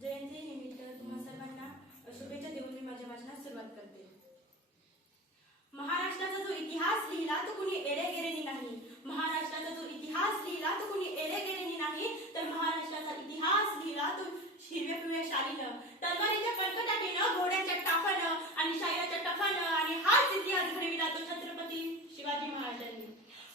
जयंतीनिमित्त तुम्हा सर्वांना शुभेच्छा देऊन मी माझ्या भाषणास सुरुवात करते. महाराष्ट्राचा जो इतिहास लिहिला तो कुणी एडेगेरेनी नाही. महाराष्ट्राचा जो इतिहास लिहिला तो कुणी एडेगेरेनी नाही, तर महाराष्ट्राचा इतिहास लिहिला तो हिरव्या पिवळ्या शालीनं, तलवारीच्या कळकटाटीनं, घोड्याच्या टाफानं आणि शायराच्या टफानं, आणि हाच इतिहास घडविला तो छत्रपती शिवाजी महाराजांनी.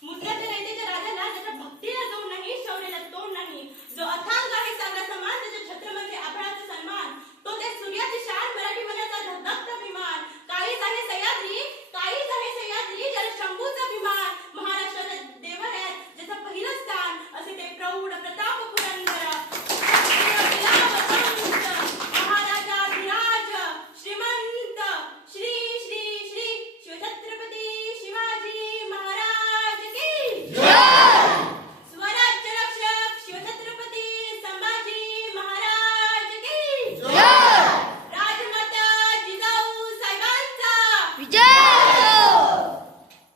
मुद्राच्या रयतेच्या राजाला त्याच्या भक्तीला जोड नाही, शौर्याला तोड नाही. जो अथांग आहे सागरा समान, त्याच्या छत्रमध्ये आभाळाचा सन्मान. तो त्या सूर्याची शान, मराठी मनाचा धगधगता विमान. काळीच आहे सह्याद्री, काळीच आहे सह्याद्री, ज्याला शंभूचा विमान. महाराष्ट्राच्या देवालयात ज्याचं पहिलं स्थान, असे ते प्रौढ प्रताप पुरंदर महाराजाधिराज श्रीमंत श्री श्री श्री शिवछत्रपती शिवाजी महाराज की जय. स्वराज्य रक्षक शिवछत्रपती संभाजी महाराज की जय. राजमाता जिजाऊ साहेबांचा विजय.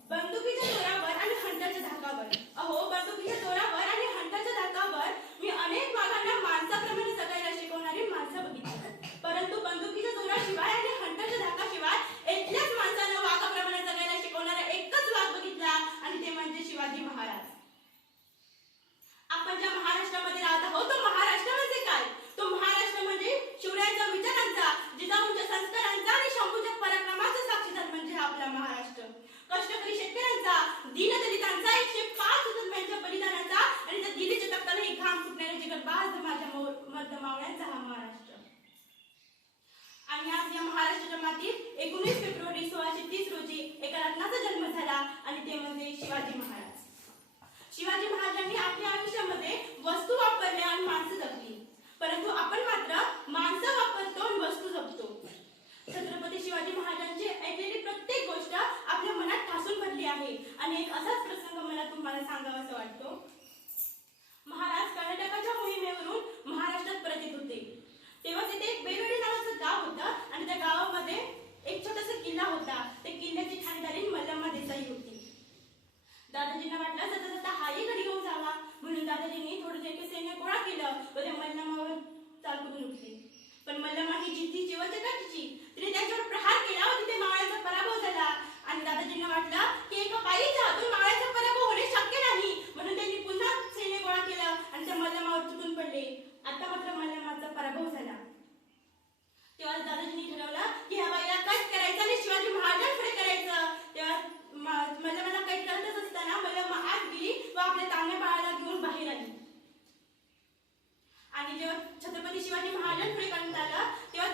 बंदुकीच्या जोरावर आणि हंटाच्या धाकावर, अहो बंदुकीच्या जोरावर आणि हंटाच्या धाकावर मी अनेक वाघांना माणसाप्रमाणे जगायला शिकवणारी माणसं बघितली, परंतु बंदुकीच्या जोराशिवाय आणि हंटाच्या धाकाशिवाय एकल्याच माणसानं वाघाप्रमाणे जगायला शिकवणारा एकच वाघ बघितला, आणि ते म्हणजे शिवाजी महाराज. आपण ज्या महाराष्ट्रामध्ये राहत आहोत तो महाराष्ट्र म्हणजे काय? तो महाराष्ट्र म्हणजे शिवरायांच्या विचारांचा, जिजाऊंच्या संस्कारांचा आणि शंभूच्या पराक्रमाचा साक्षीदार म्हणजे हा आपला महाराष्ट्र. कष्टकरी शेतकऱ्यांचा, दीनदलितांचा, 105 हुतात्म्यांच्या बलिदानाचा आणि त्या दिल्लीच्या तख्तालाही घाम फुटणाऱ्या जिगरबाज माझ्या मावळ्यांचा हा महाराष्ट्र. आणि आज या महाराष्ट्राच्या मातीत 19 फेब्रुवारी 1630 रोजी एका रत्नाचा जन्म झाला, आणि ते म्हणजे शिवाजी महाराज. शिवाजी महाराजांनी आपल्या आयुष्यामध्ये वस्तू वापरल्या आणि माणसं जगली, परंतु आपण मात्र माणसं वापरतो आणि वस्तू जगतो. छत्रपती शिवाजी महाराजांची ऐकलेली प्रत्येक गोष्ट आपल्या मनात ठासून भरली आहे, आणि एक असाच प्रसंग मला तुम्हाला सांगावासा वाटतो. महाराज कर्नाटकाच्या मोहिमेवरून महाराष्ट्रात परत येत होते, तेव्हा तिथे एक बेलवडी नावाचं गाव होतं, आणि त्या गावामध्ये एक छोटासा किल्ला होता. त्या किल्ल्याची ठाणेदारी मल्लम्मा देसाई होती. दादाजींना वाटलं जाता जाता हाही गडी घेऊन जावा, म्हणून दादाजींनी थोडं सैन्य गोळा केलं व त्या मल्लम्मावर चाल करून उठली. पण मल्लम्मा ही जिद्दी जीवाच्या काठीची, तिने त्याच्यावर प्रहार केला व तिथे मावळ्यांचा पराभव झाला. आणि दादाजींना वाटलं की एका पायीच्या हातून मावळ्यांचा पराभव होणे शक्य नाही, म्हणून त्यांनी पुन्हा सैन्य गोळा केलं आणि त्या मल्लम्मावर तुटून पडले. आता मात्र मल्लम्माचा पराभव झाला. तेव्हा दादाजींनी ठरवलं की ह्या बाईला कैद करायचं आणि शिवाजी महाराजांकडे करायचं. तेव्हा मल्लम्माला कैद करतच असताना मल्लम्मा आत गेली व आपल्या तांब्या बाळाला घेऊन बाहेर आली. आणि जेव्हा छत्रपती शिवाजी महाराजांकडे करण्यात आलं, तेव्हा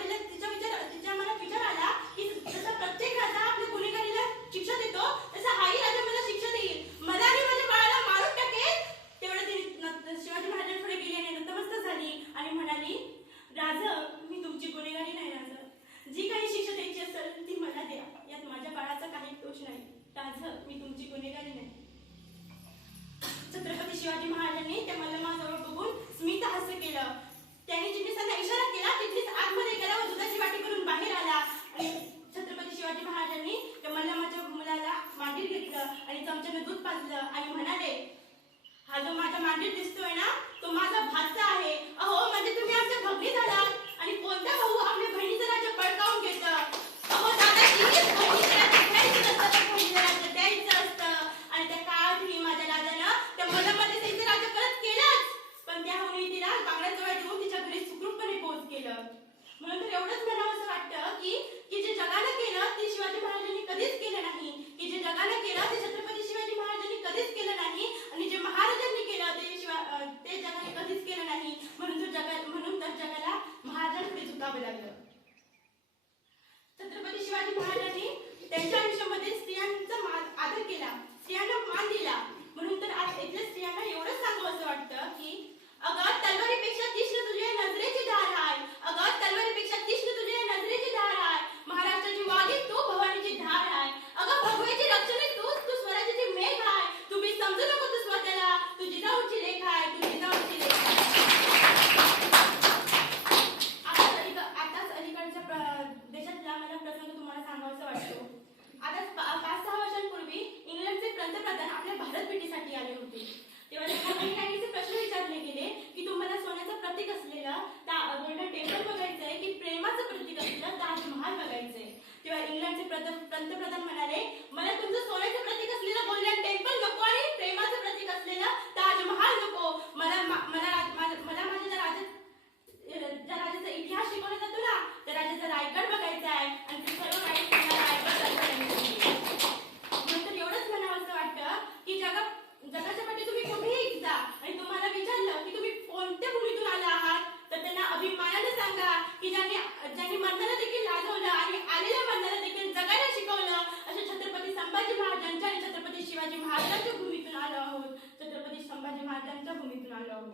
तिच्या मनात विचार आला की जसा प्रत्येक राजा आपल्या गुन्हेगारीला शिक्षा देतो, तसा हाही राजा मला शिक्षा देईल, मला आणि माझ्या बाळाला मारून टाकेल. तेवढं तिने शिवाजी महाराजांकडे गेली आणि नतमस्तक झाली आणि म्हणाली, राजा मी तुमची गुन्हेगारी नाही, राजा जी काही शिक्षा द्यायची असेल ती मला द्या, यात माझ्या बाळाचा काही दोष नाही. राजा मी तुमची गुन्हेगारी नाही. छत्रपती शिवाजी महाराजांनी त्या मल्लम्माजवळ बघून स्मित हास्य केलं. त्यांनी जिन्नीसांना इशारा केला, तिथलीच आतमध्ये गेला व दुधाची वाटी करून बाहेर आला. आणि छत्रपती शिवाजी महाराजांनी त्या मल्लम्माच्या मुलाला मांडीत घेतलं आणि चमच्याने दूध पाजलं आणि म्हणाले, हा जो माझा मांडीत दिसतोय ना, तो माझा भाचा आहे. अहो म्हणजे तुम्ही आमच्या भगिनी झालात, आणि कोणता भाऊ आपल्या बहिणीचं राज्य पडकावून घेतं? अहो दादाजी, बहिणीचं राज्य द्यायचं असतं तर बहिणीचं राज्य द्यायचं असतं. आणि त्या काळातही माझ्या राजानं त्या मल्लम्माच्या त्यांचं राज्य परत केलंच, पण त्याहूनही तिला बांगड्याजवळ देऊन तिच्या घरी सुखरूपपणे पोहोच केलं. म्हणून तर एवढंच म्हणावंसं वाटतं की जे जगानं केलं ते शिवाजी महाराजांनी कधीच केलं नाही, की जे जगानं केलं ते छत्रपती शिवाजी महाराजांनी कधीच केलं नाही, आणि जे महाराजांनी केलं ते जगाने कधीच केलं नाही. म्हणून तर जगाला महाराजांकडे झुकावं लागलं. छत्रपती शिवाजी महाराजांनी त्यांच्या आयुष्यामध्ये स्त्रियांचा आदर केला, स्त्रियांना मान दिला. म्हणून तर आज इथल्या स्त्रियांना एवढंच सांगावंसं वाटतं की अगं तलवारीपेक्षा तीक्ष्ण तुझ्या नजरेची धार आहे, अगं तलवारीपेक्षा तीक्ष्ण तुझ्या नजरेची धार आहे. महाराष्ट्राची वाघी तू, भवानीची धार आहे. अगं भगवेची रक्षणे तू स्वराज्याची मेघ आहे. तुम्ही समजू नको तू स्वतःला, तू जिजाऊची लेख आहे, तू जिजाऊची लेख आहे. आताच अलीकडच्या देशातला मला प्रसंग तुम्हाला सांगावासा वाटतो. आता 5-6 वर्षांपूर्वी इंग्लंडचे पंतप्रधान आपल्या भारत भेटीसाठी आले होते. तेव्हा त्यांना राहू.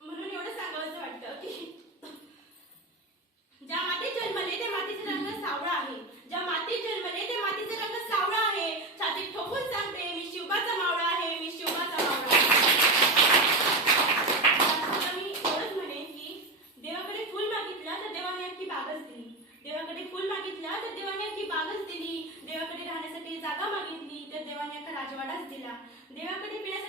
म्हणून एवढं सांगावंसं वाटतं की ज्या मातीत जन्मले त्या मातीचा रंग सावळा आहे. ज्या मातीत जन्मले त्या मातीचा रंग सावळा आहे. छातीत ठोकून सांगते मी शिवबाचा मावळा आहे, मी शिवबाचा मावळा आहे. आता मी एवढंच म्हणेन की देवाकडे फुल मागितलं तर देवाने अख्खी बागच दिली. देवाकडे फुल मागितलं तर देवाने अख्खी बागच दिली. देवाकडे राहण्यासाठी जागा मागितली तर देवाने अख्खा राजवाडाच दिला. देवाकडे पिण्यासाठी